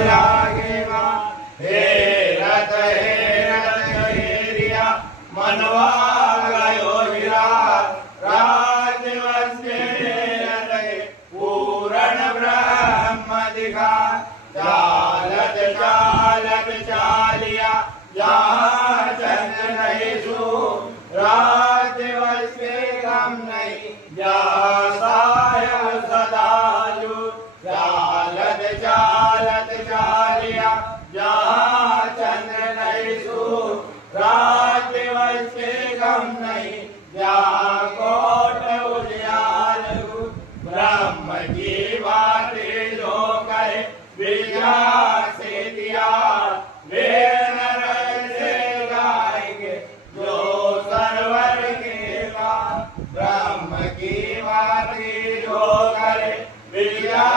लागेगा। हे रथ हेरिया मनवा गयो हीरा। राजवंश रथ पूर्ण ब्रह्म दिखा। चालत चालत चालिया जहाँ चंद्र नहीं सो। राजवंश गम नहीं जहाँ साहेब सदालु। चालत चालत चालिया जहाँ चंद्र नहीं सो। राजवंश गम नहीं जहाँ कोट उजियालु। ब्रह्म की बातें जो करे विद्या से दिया। वे नर से गाएंगे जो सरवर केगा। ब्रह्म की बातें जो करे विद्या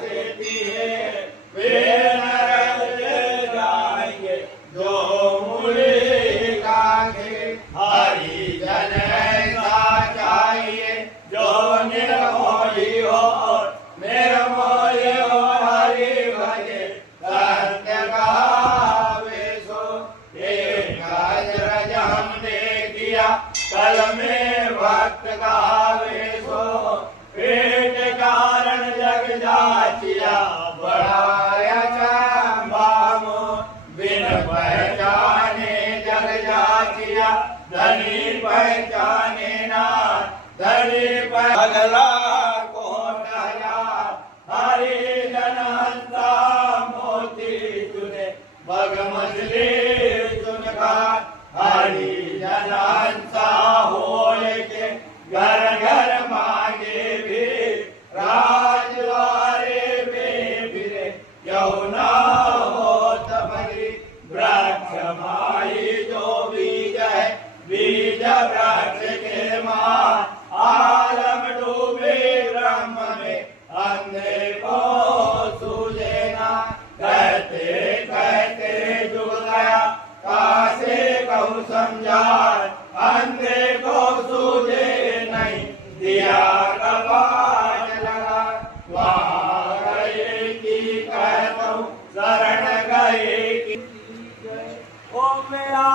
से दिए। वे नर से गाएंगे जो मुड़े गागे। हरि जन ऐसा चाहिए जो निर्मोही हो। निर्मोही हो हरि भजे सत्य गावे सो। एक अजरज हमने किया कल में भक्त गावे सो। पेट कारण जग जाचिया बढ़ाया चंबामो। बिन पहचाने जग जाचिया धनी पहचाने ना। धनी पहला कोटया हरि जन हंसा मोती चुने। बग मछली चुनका हरि जन हंसा होए के घर घर मांगे भी। राजवारे में फिरे यमुना हो तपरी। वृक्ष माई जो बीज है बीज वृक्ष के मां। आलम डूबे ब्रह्म में अंधे को सूझे ना। कहते कहते जुग गया कासे कहूँ समझाए। अंधे को सूझे नहीं दिया कपाट लगा। वहाँ गए की कहता हूँ शरण गए की। ओ मेरा